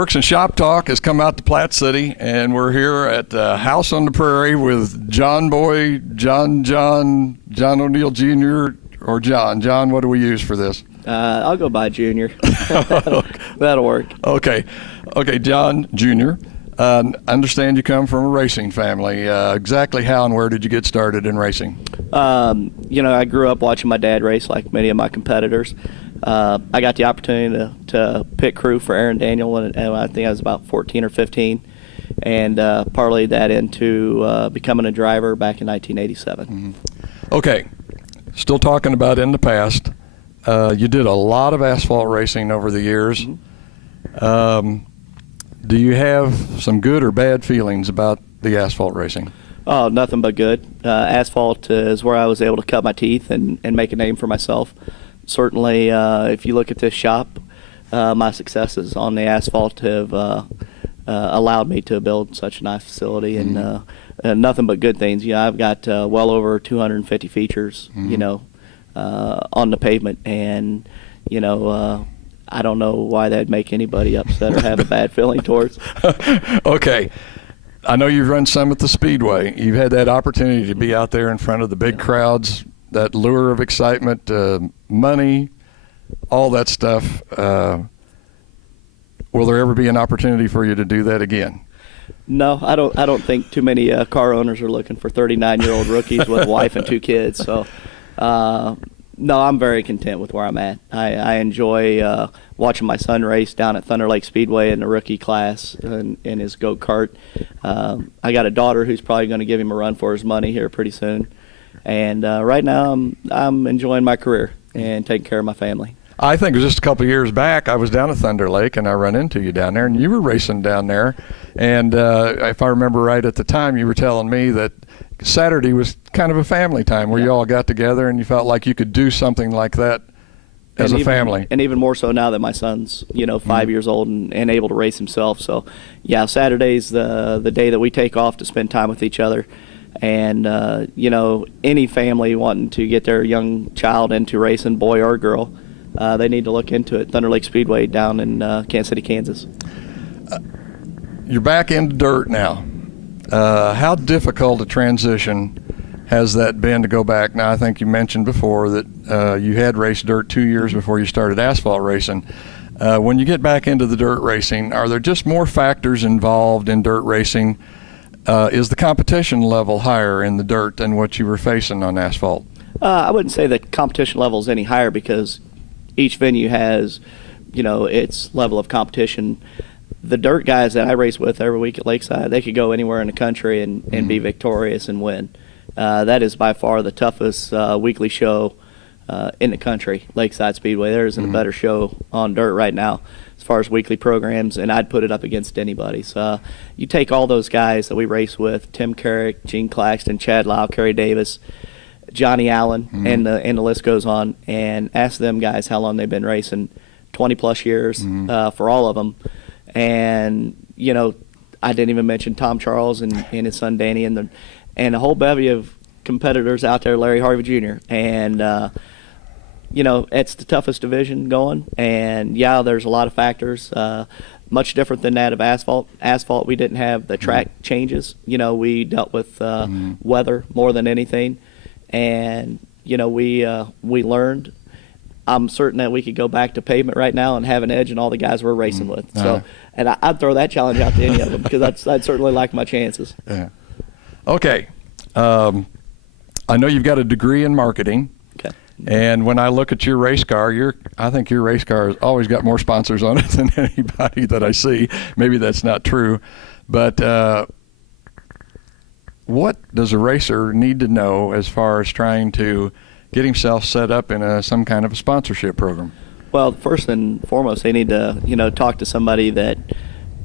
Works and Shop Talk has come out to Platte City, and we're here at House on the Prairie with John Boy, John O'Neill Jr., or John. John, what do we use for this? I'll go by Junior. That'll work. Okay, John Jr., I understand you come from a racing family. Exactly how and where did you get started in racing? I grew up watching my dad race like many of my competitors. I got the opportunity to pick crew for Aaron Daniel when I think I was about 14 or 15, and parlayed that into becoming a driver back in 1987. Mm-hmm. Okay, still talking about in the past. You did a lot of asphalt racing over the years. Mm-hmm. Do you have some good or bad feelings about the asphalt racing? Oh, nothing but good. Asphalt is where I was able to cut my teeth and make a name for myself. Certainly, if you look at this shop, my successes on the asphalt have allowed me to build such a nice facility, and nothing but good things. I've got well over 250 features, on the pavement, and I don't know why that'd make anybody upset or have a bad feeling towards. Okay. I know you've run some at the Speedway. You've had that opportunity to be out there in front of the big crowds, that lure of excitement, money, all that stuff. Will there ever be an opportunity for you to do that again? No, I don't think too many car owners are looking for 39-year-old rookies with a wife and 2 kids. So, no, I'm very content with where I'm at. I enjoy watching my son race down at Thunder Lake Speedway in the rookie class in his go-kart. I got a daughter who's probably going to give him a run for his money here pretty soon. And right now I'm enjoying my career and taking care of my family. I think it was just a couple of years back, I was down at Thunder Lake, and I run into you down there, and you were racing down there. And if I remember right at the time, you were telling me that Saturday was kind of a family time where you all got together and you felt like you could do something like that as a family. And even more so now that my son's, 5 years old and able to race himself. So, yeah, Saturday's the day that we take off to spend time with each other. And, any family wanting to get their young child into racing, boy or girl, they need to look into it. Thunder Lake Speedway down in Kansas City, Kansas. You're back into dirt now. How difficult a transition has that been to go back? Now, I think you mentioned before that you had raced dirt 2 years before you started asphalt racing. When you get back into the dirt racing, are there just more factors involved in dirt racing? Is the competition level higher in the dirt than what you were facing on asphalt? I wouldn't say the competition level is any higher because each venue has, its level of competition. The dirt guys that I race with every week at Lakeside, they could go anywhere in the country and be victorious and win. That is by far the toughest weekly show in the country, Lakeside Speedway. There isn't a better show on dirt right now as far as weekly programs, and I'd put it up against anybody. So you take all those guys that we race with, Tim Carrick, Gene Claxton, Chad Lau, Kerry Davis, Johnny Allen, and the list goes on, and ask them guys how long they've been racing, 20-plus years for all of them. And, I didn't even mention Tom Charles and his son Danny and a whole bevy of competitors out there, Larry Harvey Jr. And, it's the toughest division going. And, yeah, there's a lot of factors, much different than that of asphalt. Asphalt, we didn't have the track changes. We dealt with weather more than anything. And, we learned. I'm certain that we could go back to pavement right now and have an edge in all the guys we're racing with. So, and I'd throw that challenge out to any of them because I'd certainly like my chances. Yeah. Okay. I know you've got a degree in marketing. Okay. And when I look at your race car, I think your race car has always got more sponsors on it than anybody that I see. Maybe that's not true. But what does a racer need to know as far as trying to get himself set up in some kind of a sponsorship program? Well, first and foremost, they need to, talk to somebody that,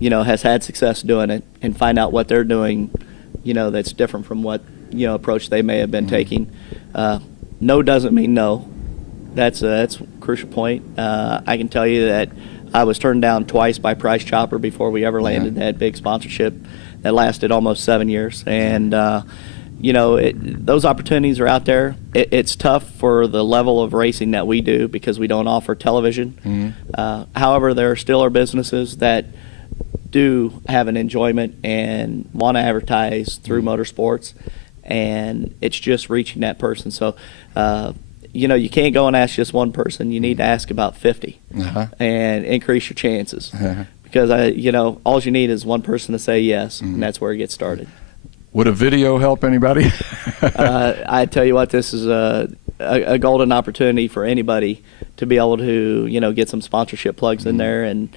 has had success doing it and find out what they're doing, that's different from what, approach they may have been taking. No doesn't mean no. That's a crucial point. I can tell you that I was turned down twice by Price Chopper before we ever landed that big sponsorship that lasted almost 7 years. And, those opportunities are out there. It's tough for the level of racing that we do because we don't offer television. However, there still are businesses that do have an enjoyment and want to advertise through motorsports, and it's just reaching that person. So, you can't go and ask just one person. You need to ask about 50 and increase your chances. Because, all you need is one person to say yes, and that's where it gets started. Would a video help anybody? I tell you what, this is a golden opportunity for anybody to be able to, get some sponsorship plugs in there, and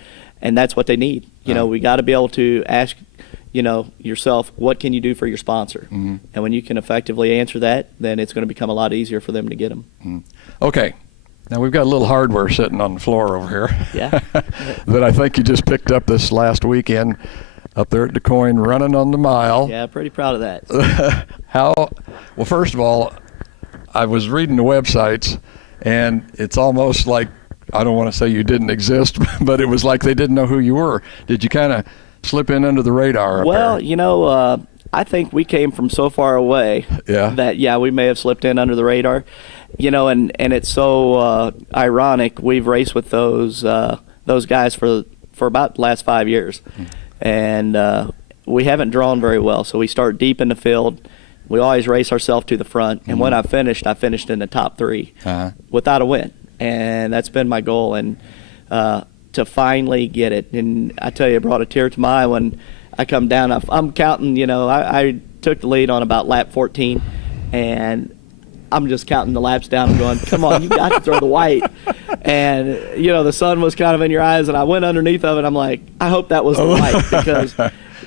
that's what they need. We got to be able to ask, yourself, what can you do for your sponsor? And when you can effectively answer that, then it's going to become a lot easier for them to get them. Okay. Now, we've got a little hardware sitting on the floor over here. Yeah. that I think you just picked up this last weekend up there at DuQuoin, running on the mile. Yeah, pretty proud of that. Well, first of all, I was reading the websites, and it's almost like, I don't want to say you didn't exist, but it was like they didn't know who you were. Did you kind of slip in under the radar up Well, there? I think we came from so far away that, we may have slipped in under the radar. And it's so ironic. We've raced with those guys for about the last 5 years. And we haven't drawn very well. So we start deep in the field. We always race ourselves to the front. And when I finished in the top 3 without a win. And that's been my goal. And to finally get it. And I tell you, it brought a tear to my eye when I come down. I'm counting, I took the lead on about lap 14. And I'm just counting the laps down and going, come on, you got to throw the white. And, the sun was kind of in your eyes, and I went underneath of it. I'm like, I hope that was the white, because,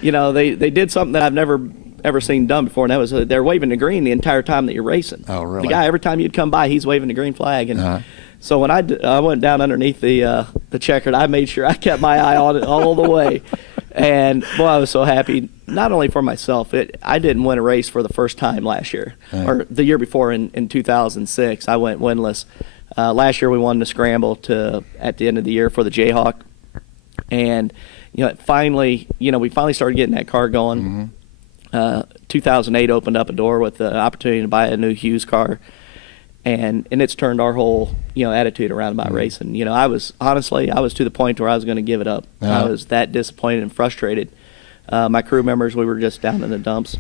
they did something that I've never ever seen done before, and that was they're waving the green the entire time that you're racing. Oh, really? The guy, every time you'd come by, he's waving the green flag. And so when I went down underneath the checkered, I made sure I kept my eye on it all the way. And, boy, I was so happy, not only for myself. I didn't win a race for the first time last year, or the year before in 2006. I went winless. Last year we won the scramble at the end of the year for the Jayhawk. And, finally, we finally started getting that car going. 2008 opened up a door with the opportunity to buy a new Hughes car. And it's turned our whole, attitude around about racing. I was to the point where I was going to give it up. I was that disappointed and frustrated. My crew members, we were just down in the dumps.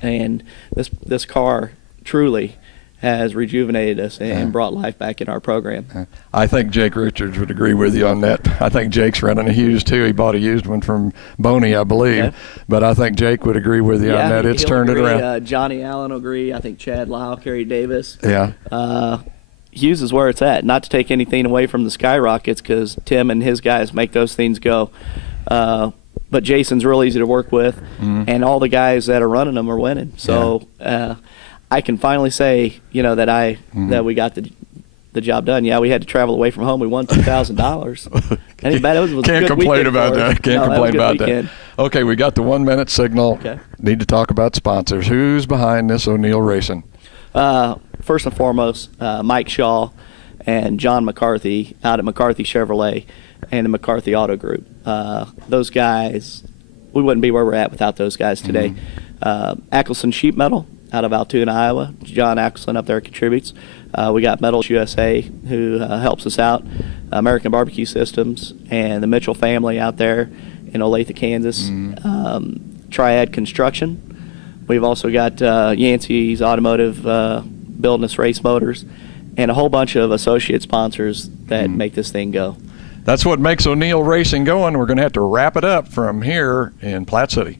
And this car truly has rejuvenated us and brought life back in our program. I think Jake Richards would agree with you on that. I think Jake's running a Hughes too. He bought a used one from Boney, I believe. Yeah. But I think Jake would agree with you on that. It's turned it around. Johnny Allen will agree. I think Chad Lyle, Kerry Davis. Yeah. Hughes is where it's at. Not to take anything away from the Skyrockets, because Tim and his guys make those things go. But Jason's real easy to work with, and all the guys that are running them are winning. So I can finally say, that we got the job done. Yeah, we had to travel away from home. We won $2,000. Can't complain about that. Can't complain about that. Okay, we got the 1 minute signal. Okay. Need to talk about sponsors. Who's behind this O'Neill Racing? First and foremost, Mike Shaw and John McCarthy out at McCarthy Chevrolet and the McCarthy Auto Group. Those guys, we wouldn't be where we're at without those guys today. Ackelson Sheet Metal out of Altoona, Iowa. John Ackelson up there contributes. We got Metals USA, who helps us out. American Barbecue Systems and the Mitchell family out there in Olathe, Kansas. Triad Construction. We've also got Yancey's Automotive, building us race motors, and a whole bunch of associate sponsors that make this thing go. That's what makes O'Neill Racing going. We're going to have to wrap it up from here in Platte City.